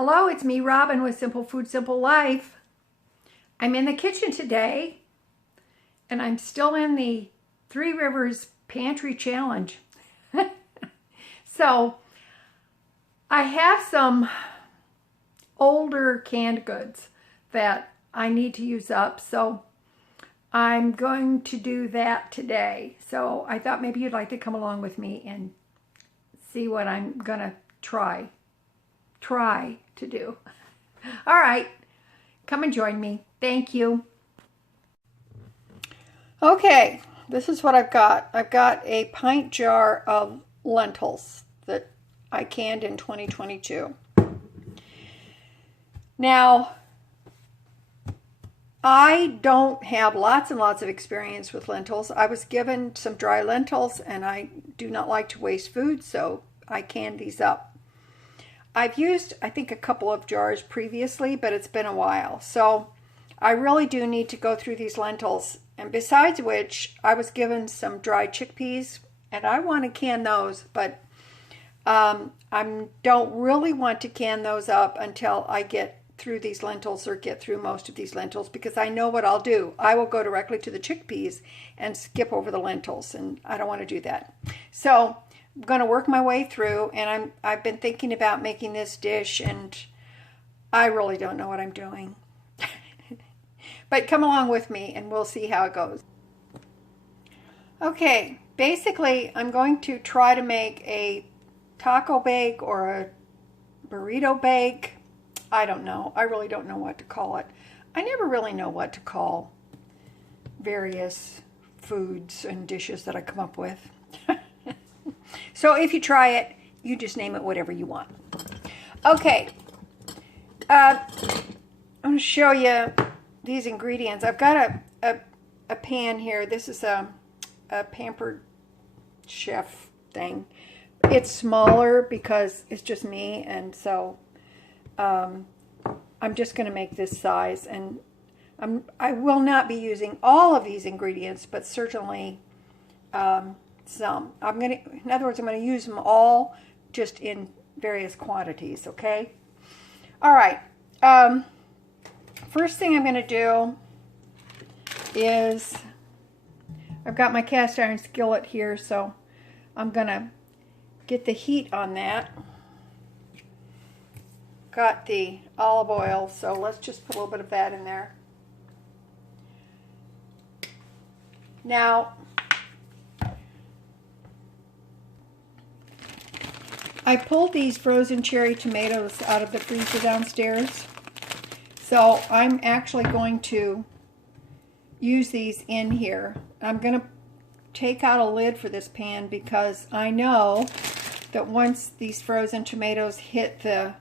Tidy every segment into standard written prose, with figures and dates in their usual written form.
Hello, it's me, Robin, with Simple Food, Simple Life. I'm in the kitchen today, and I'm still in the Three Rivers Pantry Challenge. So, I have some older canned goods that I need to use up, so I'm going to do that today. So, I thought maybe you'd like to come along with me and see what I'm going to try to do. All right, come and join me. Thank you. Okay, this is what I've got. I've got a pint jar of lentils that I canned in 2022. Now, I don't have lots and lots of experience with lentils. I was given some dry lentils, and I do not like to waste food, so I canned these up. I've used, I think, a couple of jars previously, but it's been a while. So I really do need to go through these lentils. And besides which, I was given some dried chickpeas, and I want to can those, but I don't really want to can those up until I get through these lentils or get through most of these lentils, because I know what I'll do. I will go directly to the chickpeas and skip over the lentils, and I don't want to do that. So I'm going to work my way through, and I've been thinking about making this dish, and I really don't know what I'm doing. But come along with me and we'll see how it goes. Okay, basically I'm going to try to make a taco bake or a burrito bake. I don't know. I really don't know what to call it. I never really know what to call various foods and dishes that I come up with. So if you try it, you just name it whatever you want. Okay, I'm going to show you these ingredients. I've got a pan here. This is a Pampered Chef thing. It's smaller because it's just me, and so I'm just going to make this size. And I will not be using all of these ingredients, but certainly some. In other words, I'm going to use them all, just in various quantities, okay? All right. First thing I'm going to do is, I've got my cast iron skillet here, so I'm going to get the heat on that. Got the olive oil, so let's just put a little bit of that in there. Now, I pulled these frozen cherry tomatoes out of the freezer downstairs, so I'm actually going to use these in here. I'm going to take out a lid for this pan because I know that once these frozen tomatoes hit the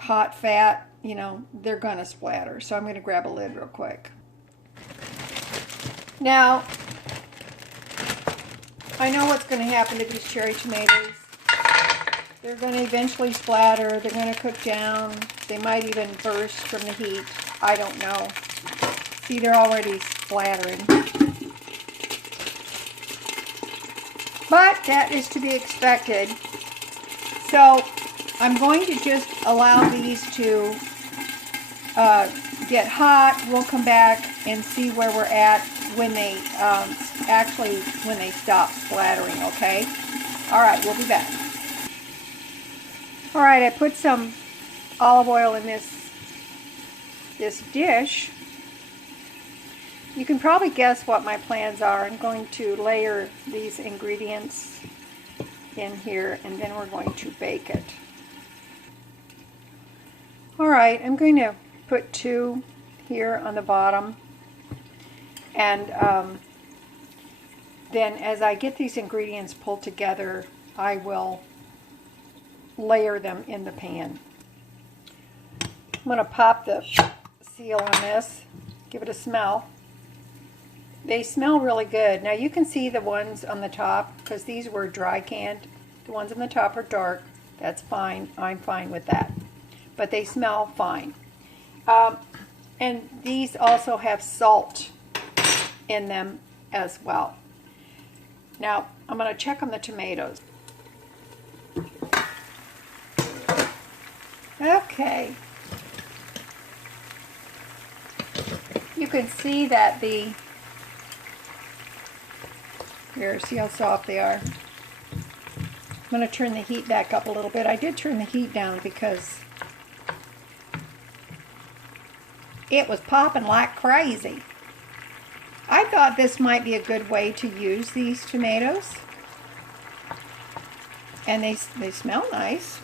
hot fat, you know, they're going to splatter. So I'm going to grab a lid real quick. Now, I know what's going to happen to these cherry tomatoes. They're going to eventually splatter. They're going to cook down. They might even burst from the heat. I don't know. See, they're already splattering. But that is to be expected. So I'm going to just allow these to get hot. We'll come back and see where we're at when they when they stop splattering, okay? All right, we'll be back. All right, I put some olive oil in this dish. You can probably guess what my plans are. I'm going to layer these ingredients in here, and then we're going to bake it. All right, I'm going to put 2 here on the bottom, and then as I get these ingredients pulled together, I will layer them in the pan. I'm going to pop the seal on this, give it a smell. They smell really good. Now you can see the ones on the top, because these were dry canned. The ones on the top are dark. That's fine. I'm fine with that. But they smell fine. And these also have salt in them as well. Now I'm going to check on the tomatoes. Okay. You can see that here, see how soft they are. I'm going to turn the heat back up a little bit. I did turn the heat down because it was popping like crazy. I thought this might be a good way to use these tomatoes. And they smell nice.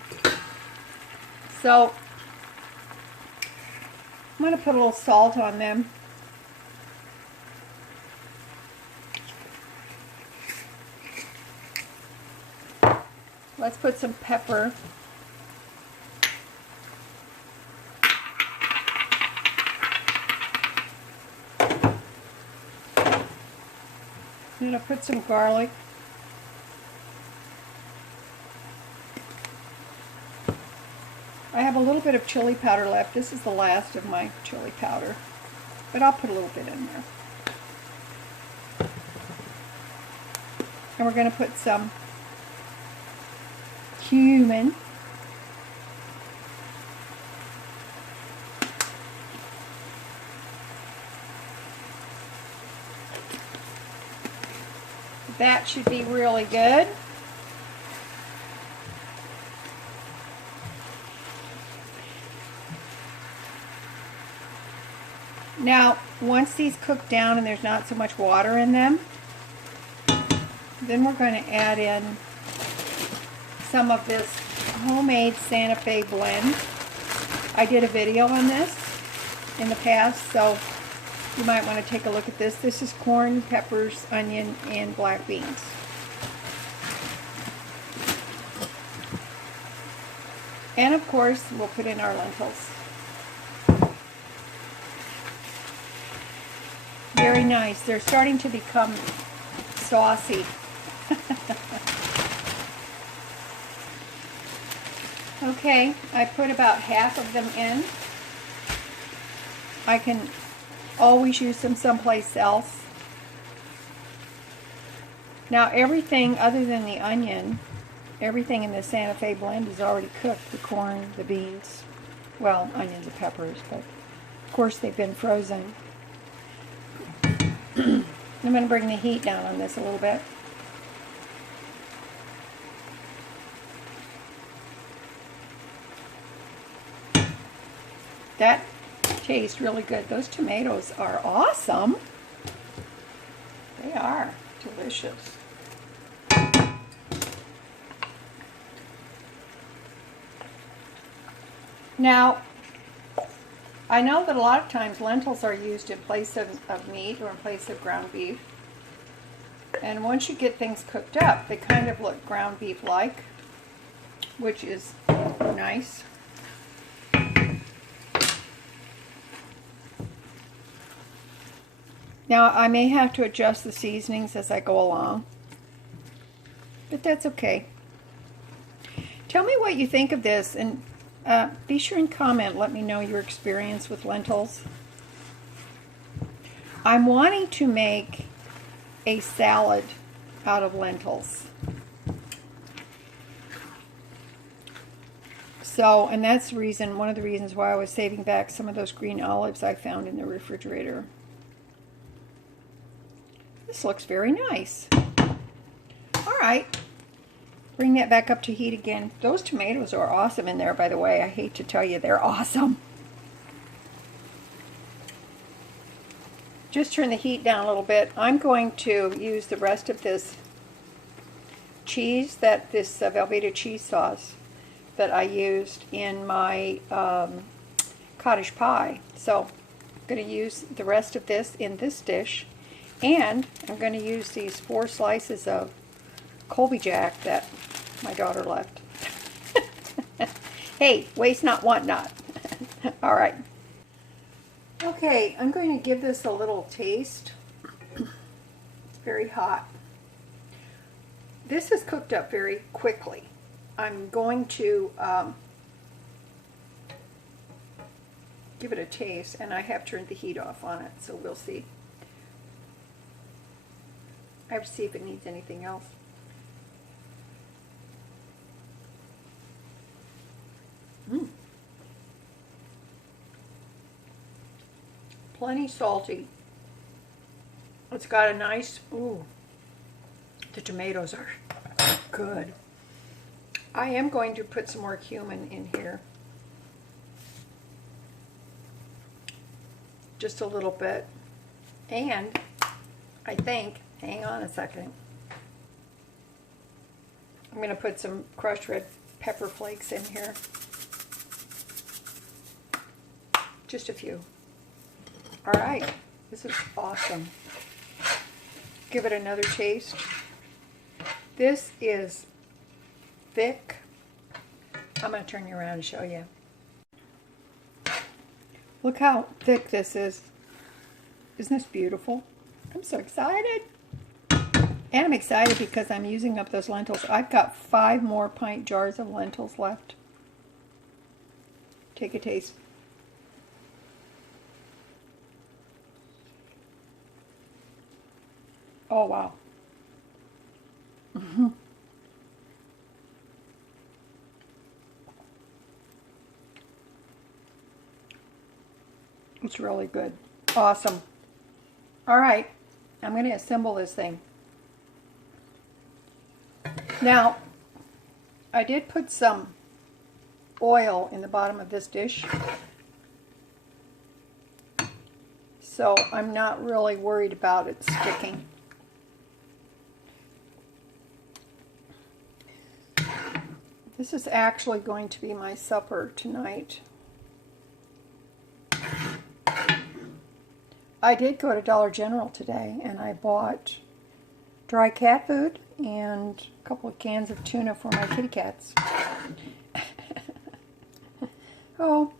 So I'm going to put a little salt on them. Let's put some pepper. I'm going to put some garlic. I have a little bit of chili powder left. This is the last of my chili powder, but I'll put a little bit in there. And we're going to put some cumin. That should be really good. Now, once these cook down and there's not so much water in them, then we're going to add in some of this homemade Santa Fe blend. I did a video on this in the past, so you might want to take a look at this. This is corn, peppers, onion, and black beans. And of course, we'll put in our lentils. Very nice. They're starting to become saucy. Okay, I put about half of them in. I can always use them someplace else. Now everything other than the onion, everything in the Santa Fe blend is already cooked. The corn, the beans, well, onions and peppers, but of course they've been frozen. I'm going to bring the heat down on this a little bit. That tastes really good. Those tomatoes are awesome. They are delicious. Now, I know that a lot of times lentils are used in place of meat or in place of ground beef. And once you get things cooked up, they kind of look ground beef-like, which is nice. Now, I may have to adjust the seasonings as I go along, but that's okay. Tell me what you think of this, and be sure and comment. Let me know your experience with lentils. I'm wanting to make a salad out of lentils. So, and that's the reason, one of the reasons why I was saving back some of those green olives I found in the refrigerator. This looks very nice. All right. Bring that back up to heat again. Those tomatoes are awesome in there, by the way. I hate to tell you, they're awesome. Just turn the heat down a little bit. I'm going to use the rest of this cheese, this Velveeta cheese sauce that I used in my cottage pie. So I'm going to use the rest of this in this dish. And I'm going to use these 4 slices of Colby Jack that my daughter left. Hey, waste not, want not. All right. Okay, I'm going to give this a little taste. It's very hot. This is cooked up very quickly. I'm going to give it a taste, and I have turned the heat off on it, so we'll see. I have to see if it needs anything else. plenty salty. It's got a nice, ooh, the tomatoes are good. I am going to put some more cumin in here. Just a little bit. And I think, hang on a second, I'm going to put some crushed red pepper flakes in here. Just a few. All right, this is awesome. Give it another taste. This is thick. I'm going to turn you around and show you. Look how thick this is. Isn't this beautiful? I'm so excited. And I'm excited because I'm using up those lentils. I've got 5 more pint jars of lentils left. Take a taste. Oh, wow. It's really good. Awesome. All right, I'm going to assemble this thing. Now, I did put some oil in the bottom of this dish, so I'm not really worried about it sticking. This is actually going to be my supper tonight. I did go to Dollar General today and I bought dry cat food and a couple of cans of tuna for my kitty cats. Oh,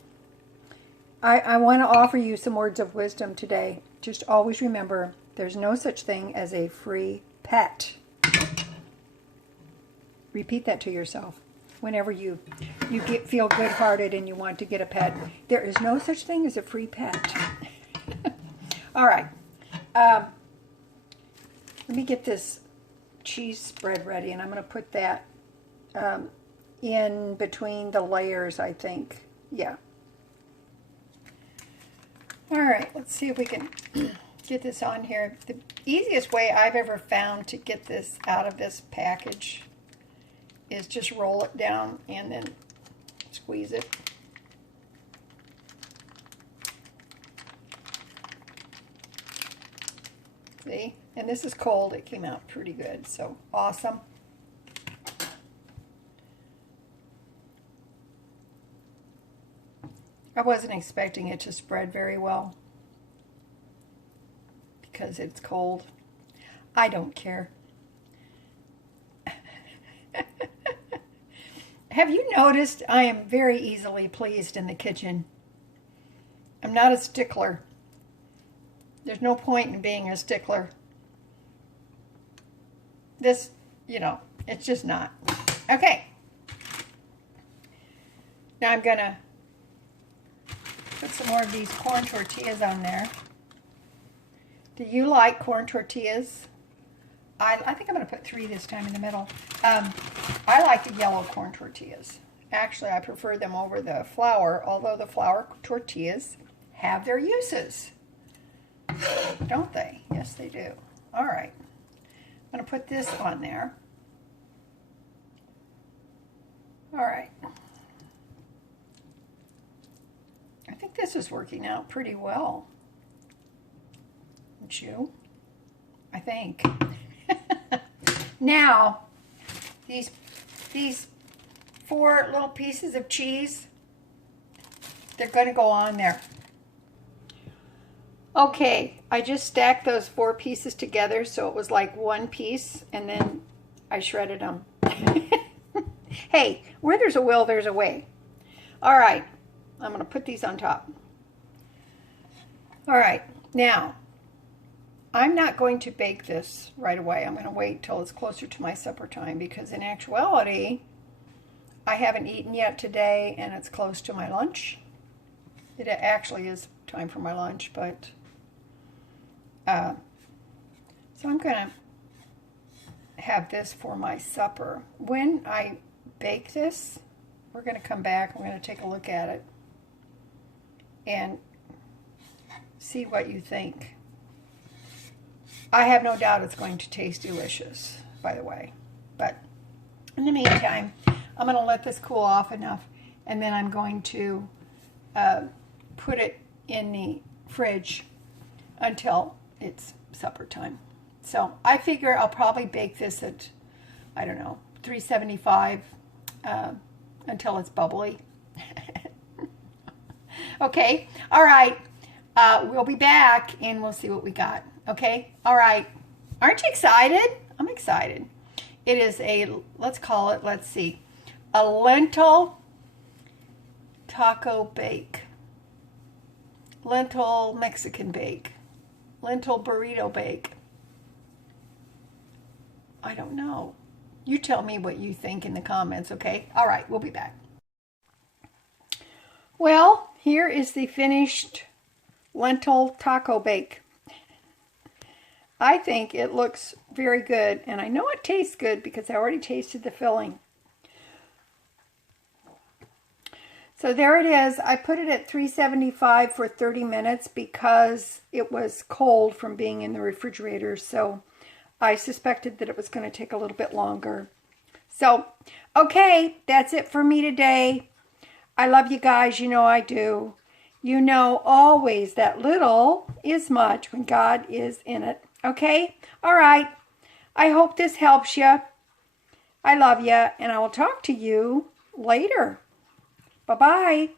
I want to offer you some words of wisdom today. Just always remember, there's no such thing as a free pet. Repeat that to yourself whenever you feel good-hearted and you want to get a pet. There is no such thing as a free pet. All right. Let me get this cheese spread ready, and I'm going to put that in between the layers, I think. Yeah. All right, let's see if we can get this on here. The easiest way I've ever found to get this out of this package is just roll it down and then squeeze it. See? And this is cold. It came out pretty good, so awesome. I wasn't expecting it to spread very well because it's cold. I don't care. Have you noticed I am very easily pleased in the kitchen? I'm not a stickler. There's no point in being a stickler. This, you know, it's just not. Okay. Now I'm going to put some more of these corn tortillas on there. Do you like corn tortillas? I think I'm going to put 3 this time in the middle. I like the yellow corn tortillas. Actually, I prefer them over the flour, although the flour tortillas have their uses. Don't they? Yes, they do. All right. I'm going to put this on there. All right. I think this is working out pretty well. Don't you? I think. Now, these 4 little pieces of cheese, they're going to go on there. Okay, I just stacked those 4 pieces together so it was like one piece, and then I shredded them. Hey, where there's a will, there's a way. All right, I'm going to put these on top. All right, now, I'm not going to bake this right away. I'm going to wait till it's closer to my supper time because in actuality, I haven't eaten yet today and it's close to my lunch. It actually is time for my lunch, but so I'm going to have this for my supper. When I bake this, we're going to come back and we're going to take a look at it and see what you think. I have no doubt it's going to taste delicious, by the way. But in the meantime, I'm going to let this cool off enough, and then I'm going to put it in the fridge until it's supper time. So I figure I'll probably bake this at, I don't know, 375 until it's bubbly. Okay, all right. We'll be back and we'll see what we got. Okay, all right. Aren't you excited? I'm excited. It is a, let's call it, let's see, a lentil taco bake. Lentil Mexican bake. Lentil burrito bake. I don't know. You tell me what you think in the comments, okay? All right, we'll be back. Well, here is the finished lentil taco bake. I think it looks very good, and I know it tastes good because I already tasted the filling. So there it is. I put it at 375 for 30 minutes because it was cold from being in the refrigerator, so I suspected that it was going to take a little bit longer. So, okay, that's it for me today. I love you guys. You know I do. You know always that little is much when God is in it. Okay? All right. I hope this helps you. I love you, and I will talk to you later. Bye-bye.